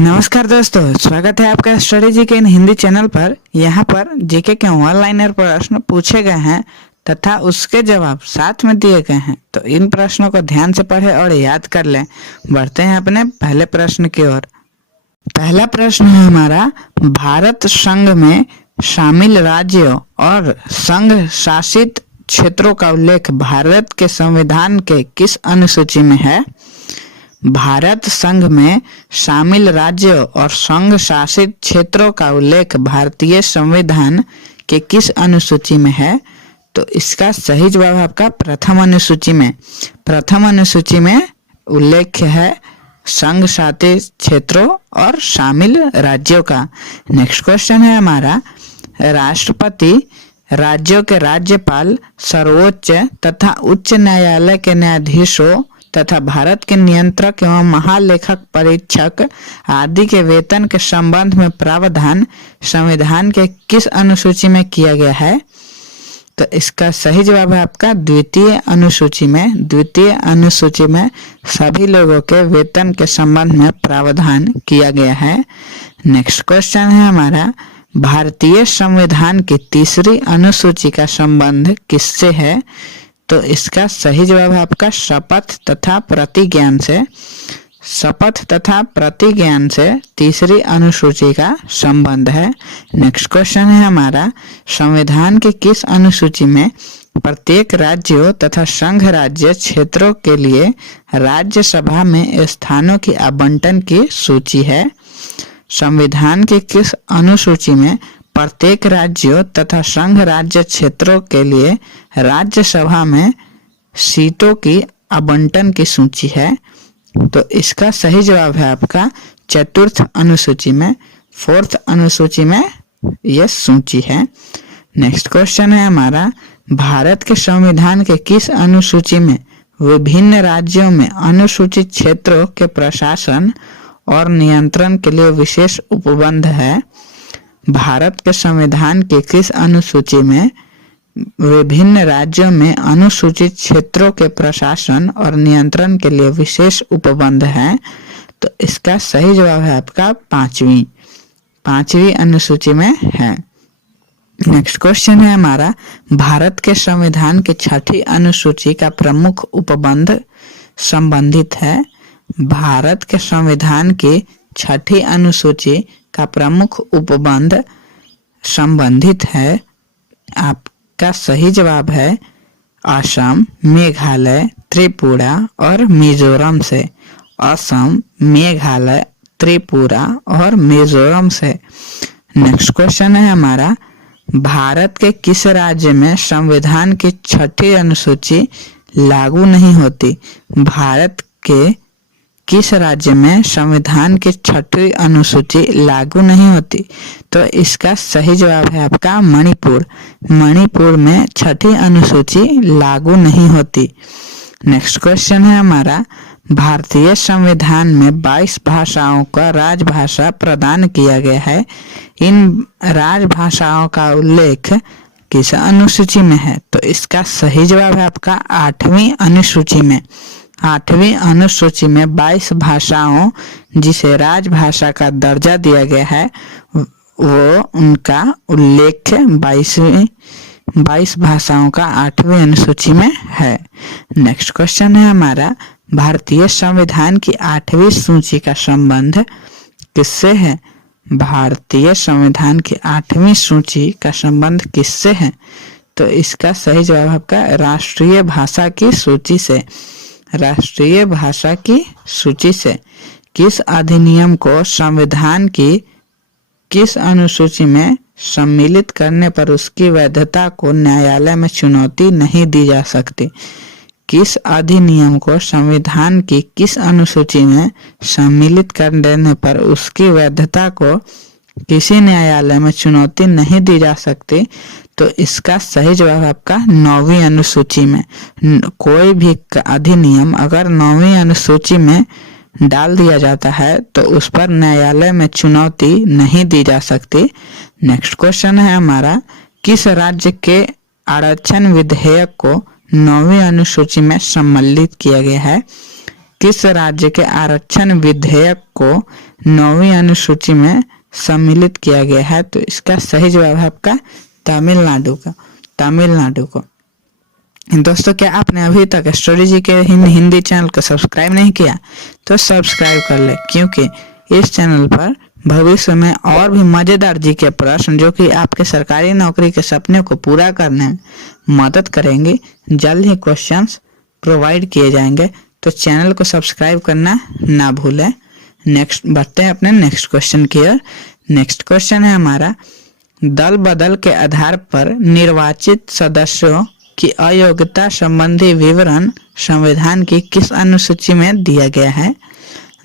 नमस्कार दोस्तों, स्वागत है आपका स्टडी जी के इन हिंदी चैनल पर। यहाँ पर जीके के ऑनलाइनर प्रश्न पूछे गए हैं तथा उसके जवाब साथ में दिए गए हैं, तो इन प्रश्नों को ध्यान से पढ़ें और याद कर लें। बढ़ते हैं अपने पहले प्रश्न की ओर। पहला प्रश्न है हमारा, भारत संघ में शामिल राज्यों और संघ शासित क्षेत्रों का उल्लेख भारत के संविधान के किस अनुसूची में है? भारत संघ में शामिल राज्यों और संघ शासित क्षेत्रों का उल्लेख भारतीय संविधान के किस अनुसूची में है? तो इसका सही जवाब आपका प्रथम अनुसूची में। प्रथम अनुसूची में उल्लेख है संघ शासित क्षेत्रों और शामिल राज्यों का। नेक्स्ट क्वेश्चन है हमारा, राष्ट्रपति, राज्योों के राज्यपाल, सर्वोच्च तथा उच्च न्यायालय के न्यायाधीशों तथा भारत के नियंत्रक एवं महालेखक परीक्षक आदि के वेतन के संबंध में प्रावधान संविधान के किस अनुसूची में किया गया है? तो इसका सही जवाब है आपका द्वितीय अनुसूची में। द्वितीय अनुसूची में सभी लोगों के वेतन के संबंध में प्रावधान किया गया है। नेक्स्ट क्वेश्चन है हमारा, भारतीय संविधान की तीसरी अनुसूची का संबंध किससे है? तो इसका सही जवाब है आपका शपथ तथा प्रतिज्ञान से। शपथ तथा प्रतिज्ञान से तीसरी अनुसूची का संबंध है। नेक्स्ट क्वेश्चन है हमारा, संविधान की किस अनुसूची में प्रत्येक राज्यों तथा संघ राज्य क्षेत्रों के लिए राज्यसभा में स्थानों की आवंटन की सूची है? संविधान की किस अनुसूची में प्रत्येक राज्यों तथा संघ राज्य क्षेत्रों के लिए राज्यसभा में सीटों की आवंटन की सूची है? तो इसका सही जवाब है आपका चतुर्थ अनुसूची में। फोर्थ अनुसूची में यह सूची है। नेक्स्ट क्वेश्चन है हमारा, भारत के संविधान के किस अनुसूची में विभिन्न राज्यों में अनुसूचित क्षेत्रों के प्रशासन और नियंत्रण के लिए विशेष उपबंध है? भारत के संविधान के किस अनुसूची में विभिन्न राज्यों में अनुसूचित क्षेत्रों के प्रशासन और नियंत्रण के लिए विशेष उपबंध है? तो इसका सही जवाब है आपका पांचवी अनुसूची में है। नेक्स्ट क्वेश्चन है हमारा, भारत के संविधान की छठी अनुसूची का प्रमुख उपबंध संबंधित है? भारत के संविधान की छठी अनुसूची का प्रमुख उपबंध संबंधित है। आपका सही जवाब है असम, मेघालय, त्रिपुरा और मिजोरम से। असम, मेघालय, त्रिपुरा और मिजोरम से। नेक्स्ट क्वेश्चन है हमारा, भारत के किस राज्य में संविधान की छठी अनुसूची लागू नहीं होती? भारत के किस राज्य में संविधान की छठी अनुसूची लागू नहीं होती? तो इसका सही जवाब है आपका मणिपुर। मणिपुर में छठी अनुसूची लागू नहीं होती। नेक्स्ट क्वेश्चन है हमारा, भारतीय संविधान में 22 भाषाओं का राजभाषा प्रदान किया गया है। इन राजभाषाओं का उल्लेख किस अनुसूची में है? तो इसका सही जवाब है आपका 8वीं अनुसूची में। 8वीं अनुसूची में 22 भाषाओं जिसे राजभाषा का दर्जा दिया गया है वो उनका उल्लेख 22 भाषाओं का 8वीं अनुसूची में है। नेक्स्ट क्वेश्चन है हमारा, भारतीय संविधान की 8वीं सूची का संबंध किससे है? भारतीय संविधान की 8वीं सूची का संबंध किससे है? तो इसका सही जवाब आपका राष्ट्रीय भाषा की सूची से। राष्ट्रीय भाषा की सूची से। किस अधिनियम को संविधान की किस अनुसूची में सम्मिलित करने पर उसकी वैधता को न्यायालय में चुनौती नहीं दी जा सकती? किस अधिनियम को संविधान की किस अनुसूची में सम्मिलित कर देने पर उसकी वैधता को किसी न्यायालय में चुनौती नहीं दी जा सकती? तो इसका सही जवाब आपका 9वीं अनुसूची में। कोई भी अधिनियम अगर 9वीं अनुसूची में डाल दिया जाता है तो उस पर न्यायालय में चुनौती नहीं दी जा सकती। नेक्स्ट क्वेश्चन है हमारा, किस राज्य के आरक्षण विधेयक को 9वीं अनुसूची में सम्मिलित किया गया है? किस राज्य के आरक्षण विधेयक को 9वीं अनुसूची में सम्मिलित किया गया है? तो इसका सही जवाब है आपका तमिलनाडु का। तमिलनाडु को। दोस्तों, क्या आपने अभी तक स्टोरी जी के हिंदी चैनल को सब्सक्राइब नहीं किया तो सब्सक्राइब कर ले, क्योंकि इस चैनल पर भविष्य में और भी मजेदार जी के प्रश्न जो कि आपके सरकारी नौकरी के सपने को पूरा करने में मदद करेंगे, जल्द ही क्वेश्चंस प्रोवाइड किए जाएंगे। तो चैनल को सब्सक्राइब करना ना भूलें। नेक्स्ट बढ़ते हैं अपने नेक्स्ट क्वेश्चन की ओर। नेक्स्ट क्वेश्चन है हमारा, दल बदल के आधार पर निर्वाचित सदस्यों की अयोग्यता संबंधी विवरण संविधान की किस अनुसूची में दिया गया है?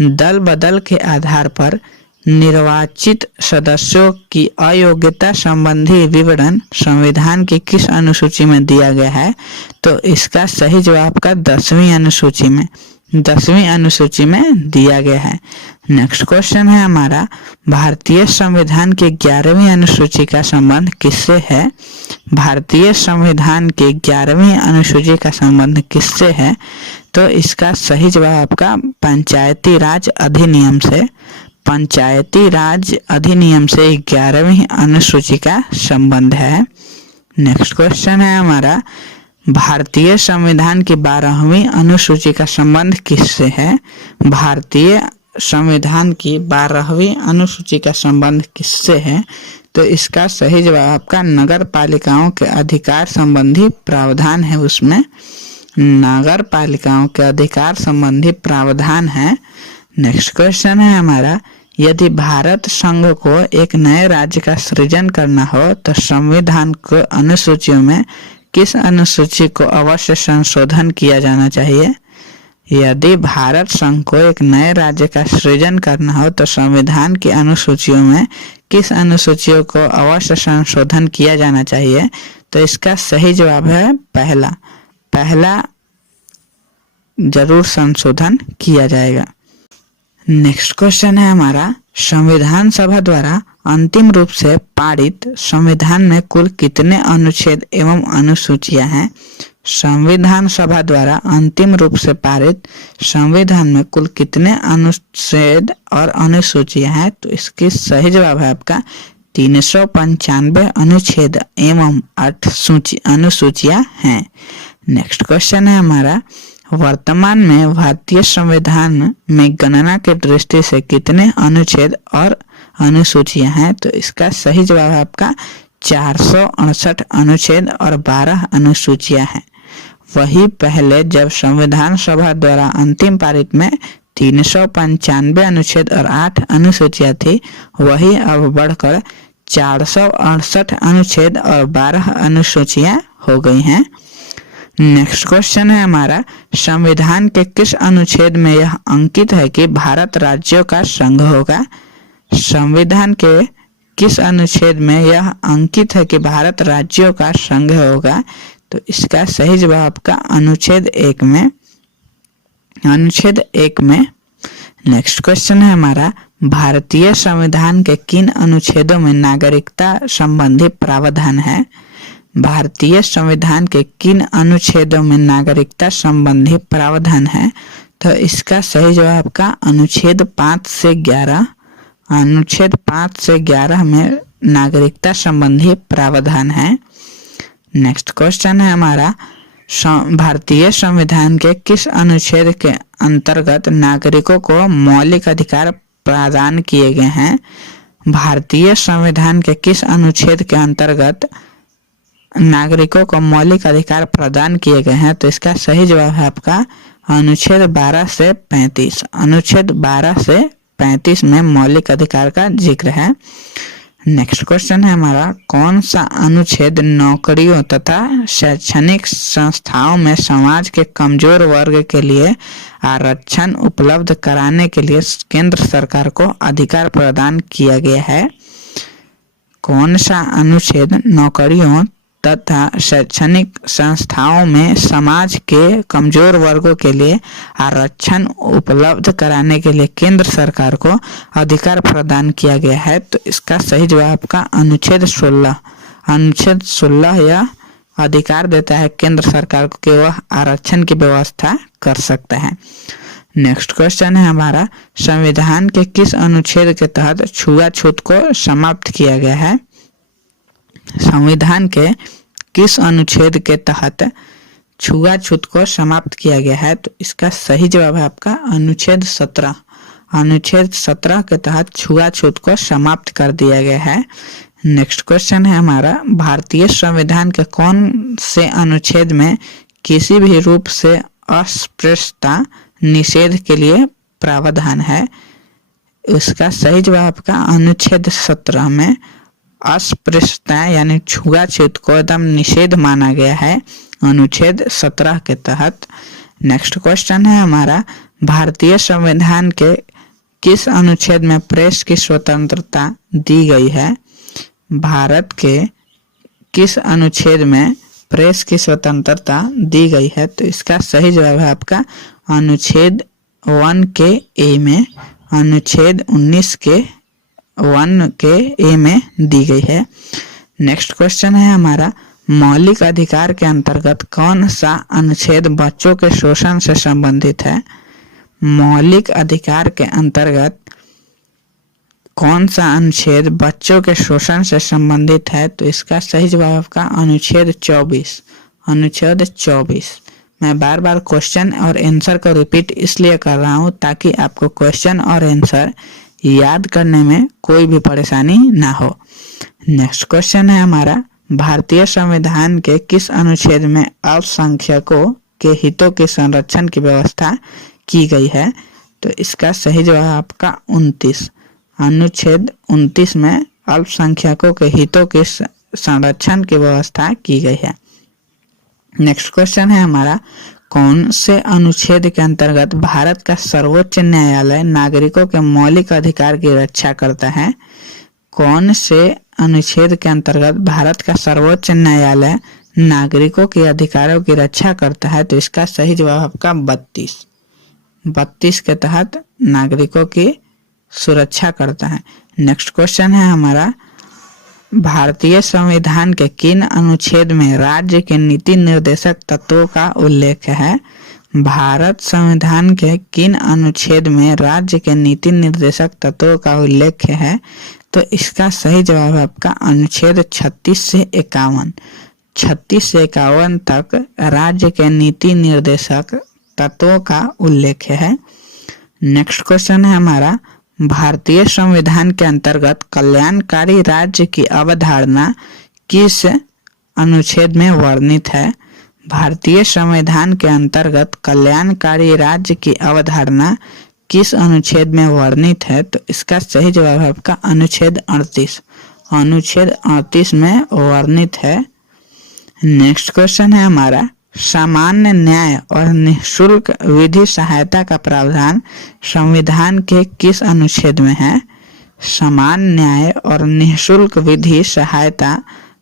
दल बदल के आधार पर निर्वाचित सदस्यों की अयोग्यता संबंधी विवरण संविधान की किस अनुसूची में दिया गया है? तो इसका सही जवाब का 10वीं अनुसूची में 10वीं अनुसूची में दिया गया है। नेक्स्ट क्वेश्चन है हमारा, भारतीय संविधान की 11वीं अनुसूची का संबंध किससे है? भारतीय संविधान की 11वीं अनुसूची का संबंध किससे है? तो इसका सही जवाब आपका पंचायती राज अधिनियम से। पंचायती राज अधिनियम से 11वीं अनुसूची का संबंध है। नेक्स्ट क्वेश्चन है हमारा, भारतीय संविधान की 12वीं अनुसूची का संबंध किससे है? भारतीय संविधान की 12वीं अनुसूची का संबंध किससे है? तो इसका सही जवाब आपका नगर पालिकाओं के अधिकार संबंधी प्रावधान है, उसमें नगर पालिकाओं के अधिकार संबंधी प्रावधान है। नेक्स्ट क्वेश्चन है हमारा, यदि भारत संघ को एक नए राज्य का सृजन करना हो तो संविधान को अनुसूचियों में किस अनुसूची को अवश्य संशोधन किया जाना चाहिए? यदि भारत संघ को एक नए राज्य का सृजन करना हो तो संविधान की अनुसूचियों में किस अनुसूचियों को अवश्य संशोधन किया जाना चाहिए? तो इसका सही जवाब है पहला जरूर संशोधन किया जाएगा। नेक्स्ट क्वेश्चन है हमारा, संविधान सभा द्वारा अंतिम रूप से पारित संविधान में कुल कितने अनुच्छेद एवं अनुसूचियां हैं? संविधान सभा द्वारा अंतिम रूप से पारित संविधान में कुल कितने अनुच्छेद और अनुसूचियां हैं? तो इसकी सही जवाब है आपका 395 अनुच्छेद एवं 8 अनुसूचियां हैं। नेक्स्ट क्वेश्चन है हमारा, वर्तमान में भारतीय संविधान में गणना के दृष्टि से कितने अनुच्छेद और अनुसूचियां हैं? तो इसका सही जवाब है आपका 468 अनुच्छेद और 12 अनुसूचियां हैं। वही पहले जब संविधान सभा द्वारा अंतिम पारित में 395 अनुच्छेद और 8 अनुसूचियां थी, वही अब बढ़कर 468 अनुच्छेद और 12 अनुसूचियां हो गई हैं। नेक्स्ट क्वेश्चन है हमारा, संविधान के किस अनुच्छेद में यह अंकित है कि भारत राज्यों का संघ होगा? संविधान के किस अनुच्छेद में यह अंकित है कि भारत राज्यों का संघ होगा? तो इसका सही जवाब आपका अनुच्छेद 1 में। नेक्स्ट क्वेश्चन है हमारा, भारतीय संविधान के किन अनुच्छेदों में नागरिकता संबंधी प्रावधान है? भारतीय संविधान के किन अनुच्छेदों में नागरिकता संबंधी प्रावधान है? तो इसका सही जवाब आपका अनुच्छेद 5 से 11 में नागरिकता संबंधी प्रावधान है। नेक्स्ट क्वेश्चन है हमारा, भारतीय संविधान के किस अनुच्छेद के अंतर्गत नागरिकों को मौलिक अधिकार प्रदान किए गए हैं? भारतीय संविधान के किस अनुच्छेद के अंतर्गत नागरिकों को मौलिक अधिकार प्रदान किए गए हैं? तो इसका सही जवाब है आपका अनुच्छेद 12 से 35। अनुच्छेद 12 से 35 में मौलिक अधिकार का जिक्र है। नेक्स्ट क्वेश्चन है हमारा, कौन सा अनुच्छेद नौकरियों तथा शैक्षणिक संस्थाओं में समाज के कमजोर वर्ग के लिए आरक्षण उपलब्ध कराने के लिए केंद्र सरकार को अधिकार प्रदान किया गया है? कौन सा अनुच्छेद नौकरियों तथा शैक्षणिक संस्थाओं में समाज के कमजोर वर्गों के लिए आरक्षण उपलब्ध कराने के लिए केंद्र सरकार को अधिकार प्रदान किया गया है? तो इसका सही जवाब आपका अनुच्छेद 16। अनुच्छेद 16 यह अधिकार देता है केंद्र सरकार को कि वह आरक्षण की व्यवस्था कर सकता है। नेक्स्ट क्वेश्चन है हमारा, संविधान के किस अनुच्छेद के तहत छुआछूत को समाप्त किया गया है? संविधान के किस अनुच्छेद के तहत छुआछूत को समाप्त किया गया है? तो इसका सही जवाब है आपका अनुच्छेद 17। अनुच्छेद 17 के तहत छुआछूत को समाप्त कर दिया गया है। नेक्स्ट क्वेश्चन है हमारा, भारतीय संविधान के कौन से अनुच्छेद में किसी भी रूप से अस्पृश्यता निषेध के लिए प्रावधान है? इसका सही जवाब आपका अनुच्छेद 17 में अस्पृश्यता यानी छुआछूत को एकदम निषेध माना गया है अनुच्छेद 17 के तहत। नेक्स्ट क्वेश्चन है हमारा, भारतीय संविधान के किस अनुच्छेद में प्रेस की स्वतंत्रता दी गई है? भारत के किस अनुच्छेद में प्रेस की स्वतंत्रता दी गई है? तो इसका सही जवाब है आपका अनुच्छेद 1 के ए में, अनुच्छेद 19 के 1 के ए में दी गई है। नेक्स्ट क्वेश्चन है हमारा, मौलिक अधिकार के अंतर्गत कौन सा अनुच्छेद बच्चों के शोषण से संबंधित है? मौलिक अधिकार के अंतर्गत कौन सा अनुच्छेद बच्चों के शोषण से संबंधित है? तो इसका सही जवाब आपका अनुच्छेद 24। अनुच्छेद 24। मैं बार बार क्वेश्चन और आंसर को रिपीट इसलिए कर रहा हूँ ताकि आपको क्वेश्चन और आंसर याद करने में कोई भी परेशानी ना हो। नेक्स्ट क्वेश्चन है हमारा, भारतीय संविधान के किस अनुच्छेद में अल्पसंख्यकों के हितों के संरक्षण की व्यवस्था की गई है? तो इसका सही जवाब आपका 29। अनुच्छेद 29 में अल्पसंख्यकों के हितों के संरक्षण की व्यवस्था की गई है। नेक्स्ट क्वेश्चन है हमारा, कौन से अनुच्छेद के अंतर्गत भारत का सर्वोच्च न्यायालय नागरिकों के मौलिक अधिकार की रक्षा करता है? कौन से अनुच्छेद के अंतर्गत भारत का सर्वोच्च न्यायालय नागरिकों के अधिकारों की रक्षा करता है? तो इसका सही जवाब आपका 32। 32 के तहत नागरिकों की सुरक्षा करता है। नेक्स्ट क्वेश्चन है हमारा, भारतीय संविधान के किन अनुच्छेद में राज्य के नीति निर्देशक तत्वों का उल्लेख है? भारत संविधान के किन अनुच्छेद में राज्य के नीति निर्देशक तत्वों का उल्लेख है? तो इसका सही जवाब है आपका अनुच्छेद 36 से 51। 36 से 51 तक राज्य के नीति निर्देशक तत्वों का उल्लेख है। नेक्स्ट क्वेश्चन है हमारा, भारतीय संविधान के अंतर्गत कल्याणकारी राज्य की अवधारणा किस अनुच्छेद में वर्णित है? भारतीय संविधान के अंतर्गत कल्याणकारी राज्य की अवधारणा किस अनुच्छेद में वर्णित है? तो इसका सही जवाब है आपका अनुच्छेद 38। अनुच्छेद 38 में वर्णित है। नेक्स्ट क्वेश्चन है हमारा, सामान्य न्याय और निःशुल्क विधि सहायता का प्रावधान संविधान के किस अनुच्छेद में है? सामान्य न्याय और निःशुल्क विधि सहायता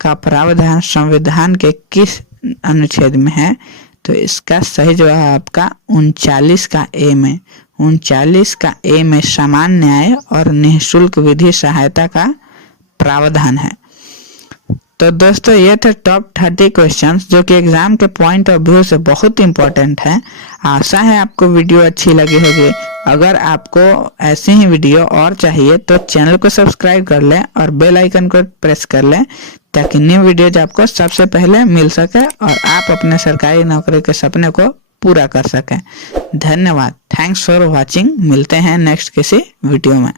का प्रावधान संविधान के किस अनुच्छेद में है? तो इसका सही जवाब आपका 39 का ए में। 39 का ए में सामान्य न्याय और निःशुल्क विधि सहायता का प्रावधान है। तो दोस्तों ये थे टॉप 30 क्वेश्चंस जो कि एग्जाम के पॉइंट ऑफ व्यू से बहुत इंपॉर्टेंट है। आशा है आपको वीडियो अच्छी लगी होगी। अगर आपको ऐसी ही वीडियो और चाहिए तो चैनल को सब्सक्राइब कर लें और बेल आइकन को प्रेस कर लें ताकि न्यू वीडियोज आपको सबसे पहले मिल सके और आप अपने सरकारी नौकरी के सपने को पूरा कर सकें। धन्यवाद। Thanks for watching. मिलते हैं नेक्स्ट किसी वीडियो में।